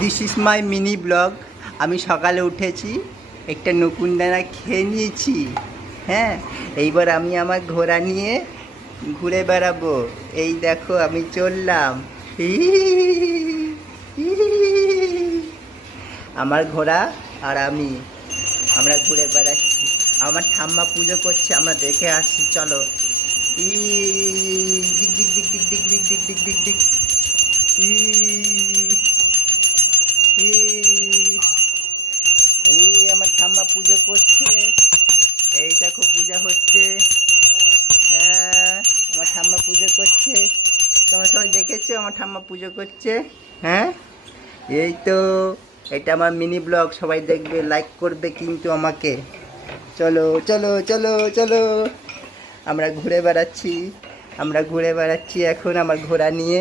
This is my mini blog. আমি সকালে উঠেছি, একটা নকুনদানা খেয়ে নিয়েছি। হ্যাঁ, এইবার আমি আমার ঘোড়া নিয়ে ঘুরে বেড়াবো। এই দেখো আমি চললাম। আমার ঘোড়া আর আমরা ঘুরে বেড়াচ্ছি। আমার ঠাম্মা পুজো করছে, আমরা দেখে আসছি। চলো। ই ডিক ডিক ডিক ডিক ডিক ডিক ডিক ডিক ডিক ডিক। ই এই আমার ঠাম্মা পুজো করছে। এই দেখো পূজা হচ্ছে। আমার ঠাম্মা পুজো করছে। তোমরা সবাই দেখেছো আমার ঠাম্মা পুজো করছে? হ্যাঁ, এই তো। এটা আমার মিনি ব্লগ, সবাই দেখবে, লাইক করবে কিন্তু আমাকে। চলো চলো চলো চলো, আমরা ঘুরে বেড়াচ্ছি এখন আমার ঘোড়া নিয়ে।